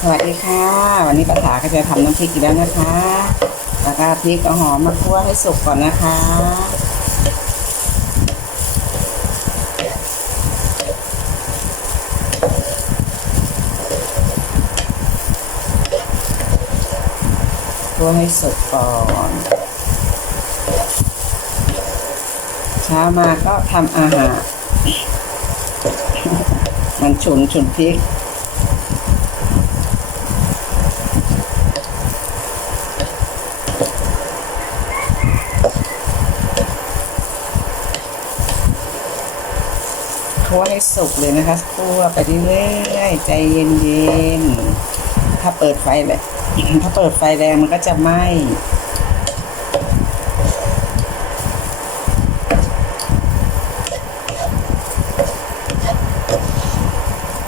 สวัสดีค่ะ วันนี้ป้าถาก็จะทำน้ำพริกอีกแล้วนะคะ แล้วก็พริกเอาหอมมาคั่วให้สุกก่อนนะคะคั่วให้สุกก่อนเช้ามาก็ทำอาหาร มันฉุนฉุนพริก คั่วให้สุกเลยนะคะคั่วไปเรื่อยๆใจเย็นๆถ้าเปิดไฟแหละถ้าเปิดไฟแรงมันก็จะไหม้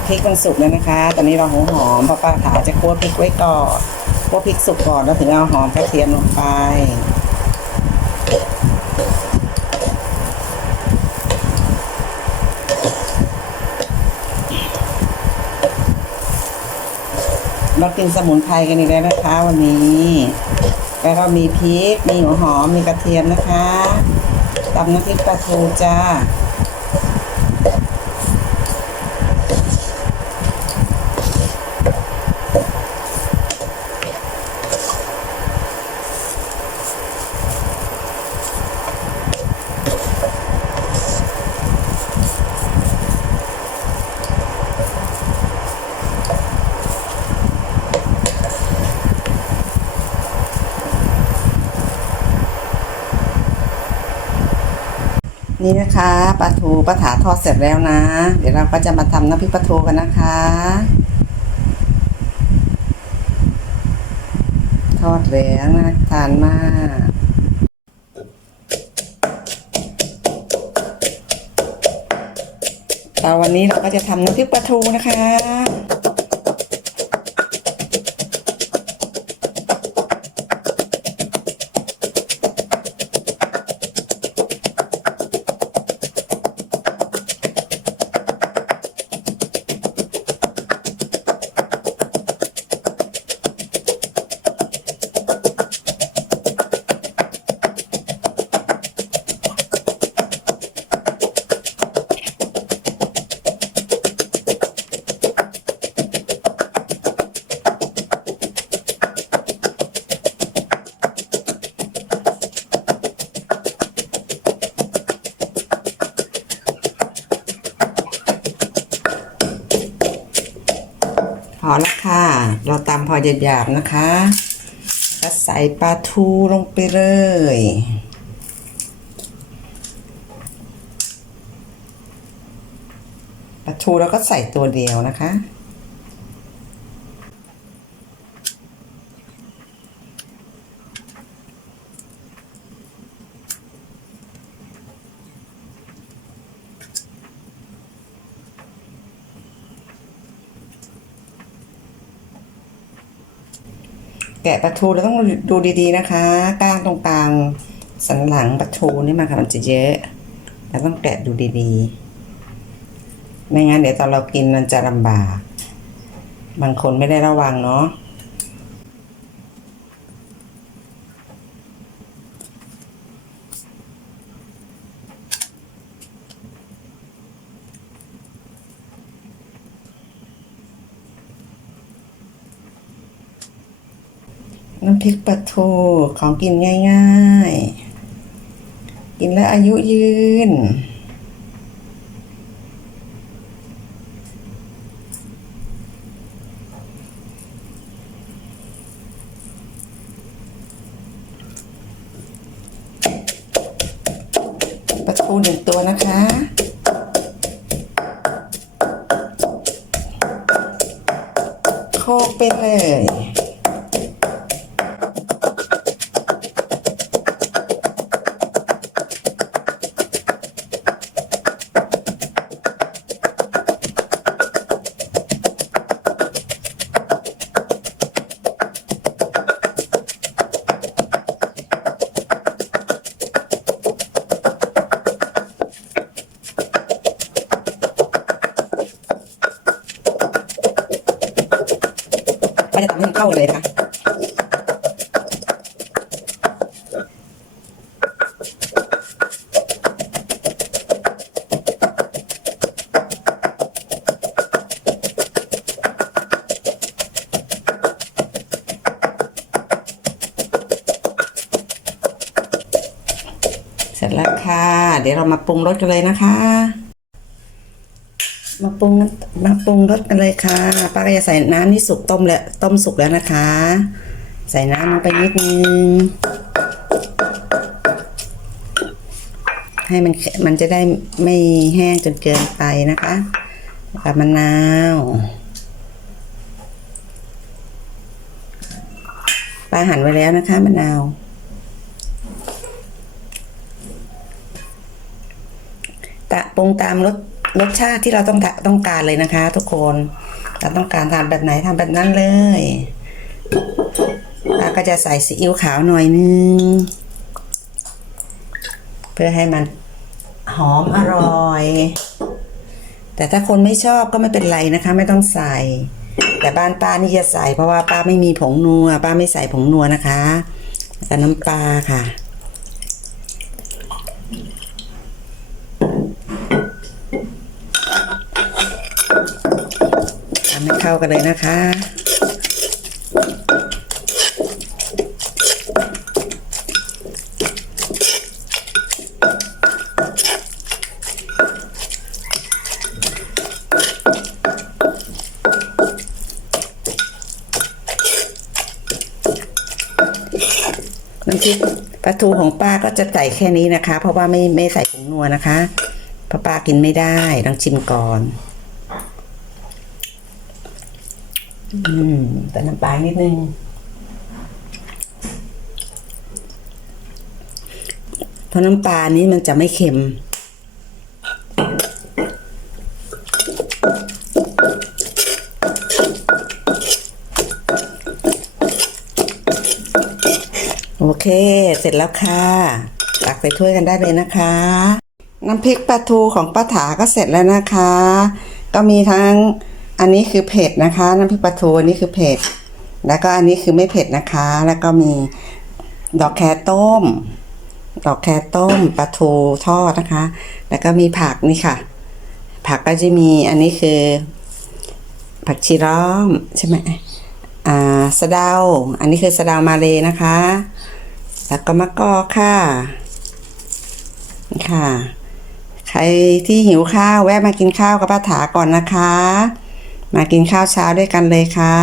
พริกมันสุกแล้วนะคะ ตอนนี้เราหัวหอมเพราป้าถาจะคั่วพริกไว้ก่อนคั่วพริกสุกก่อนแล้วถึงเอาหอมกระเทียมลงไป เรากินสมุนไพรกันอีกแล้วนะคะ วันนี้แล้วก็มีพริกมีหัวหอมมีกระเทียมนะคะตำน้ำพริกปลาทูจ้า นี่นะคะปลาทูปลาถาทอดเสร็จแล้วนะ เดี๋ยวเราก็จะมาทำน้ำพริกปลาทูกันนะคะ ทอดเหลืองน่าทานมากแต่วันนี้เราก็จะทำน้ำพริกปลาทูนะคะ พอแล้วค่ะ เราตำพอหยาบๆนะคะก็ใส่ปลาทูลงไปเลยปลาทูแล้วก็ใส่ตัวเดียวนะคะ แกะปลาทูเราต้องดูดีๆนะคะก้างตรงกลางสันหลังปลาทูนี่มาค่ะมันจะเยอะเราต้องแกะดูดีๆ ไม่งั้นเดี๋ยวตอนเรากินมันจะลำบาก บางคนไม่ได้ระวังเนาะ น้ำพริกปลาทูของกินง่ายๆ กินแล้วอายุยืน ปลาทูหนึ่งตัวนะคะโคกไปเลย เข้าเลยนะเสร็จแล้วค่ะ เดี๋ยวเรามาปรุงรสกันเลยนะคะ มาปรุงมาปรุงรสกันเลยค่ะป้าก็จะใส่น้ำที่สุกต้มแล้วต้มสุกแล้วนะคะ ใส่น้ำลงไปนิดนึงให้มันมันจะได้ไม่แห้งจนเกินไปนะคะกับมะนาวป้าหั่นไว้แล้วนะคะมะนาวตะปรุงตามรส รสชาติที่เราต้องการต้องการเลยนะคะ ทุกคนเราต้องการทานแบบไหนทำแบบนั้นเลยแล้วก็จะใส่ซีอิ๊วขาวหน่อยนึง เพื่อให้มันหอมอร่อย แต่ถ้าคนไม่ชอบก็ไม่เป็นไรนะคะ ไม่ต้องใส่ แต่บ้านป้านี่จะใส่เพราะว่าป้าไม่มีผงนัว ป้าไม่ใส่ผงนัวนะคะแล้วก็น้ำปลาค่ะ ให้เข้ากันเลยนะคะ น้ำพริกปลาทูของป้าก็จะใส่แค่นี้นะคะ เพราะว่าไม่ไม่ใส่ผงนัวนะคะเพราะป้ากินไม่ได้ต้องชิมก่อน อืมแต่น้ำปลานิดนึง เพราะน้ำปลานี้มันจะไม่เค็ม โอเค เสร็จแล้วค่ะ ตักใส่ถ้วยกันได้เลยนะคะ น้ำพริกปลาทูของป้าถาก็เสร็จแล้วนะคะ ก็มีทั้ง อันนี้คือเผ็ดนะคะ น้ำพริกปลาทูอันนี้คือเผ็ด แล้วก็อันนี้คือไม่เผ็ดนะคะ แล้วก็มีดอกแครต้ม ดอกแครต้มปลาทูทอดนะคะ แล้วก็มีผักนี่ค่ะ ผักก็จะมีอันนี้คือ ผักชีร้อมใช่ไหมอ่าสะเดา อันนี้คือสะเดามาเลยนะคะ แล้วก็มะกอกค่ะนี่ค่ะ ใครที่หิวข้าวแวะมากินข้าวกับป้าถาก่อนนะคะ มากินข้าวเช้าด้วยกันเลยค่ะ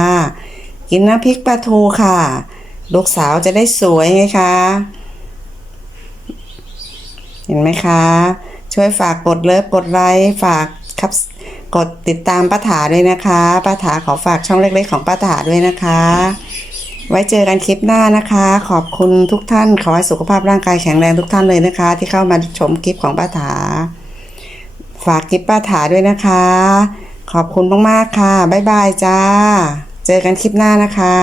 กินน้ำพริกปลาทูค่ะ ลูกสาวจะได้สวยไงคะ เห็นไหมคะ ช่วยฝากกดเลิฟกดไลค์ฝากครับกดติดตามป้าถาด้วยนะคะป้าถาขอฝากช่องเล็กๆของป้าถาด้วยนะคะ ไว้เจอกันคลิปหน้านะคะ ขอบคุณทุกท่านขอให้สุขภาพร่างกายแข็งแรงทุกท่านเลยนะคะ ที่เข้ามาชมคลิปของป้าถา ฝากคลิปป้าถาด้วยนะคะ ขอบคุณมาก ๆ ค่ะ บ๊ายบายจ้า เจอกันคลิปหน้านะคะ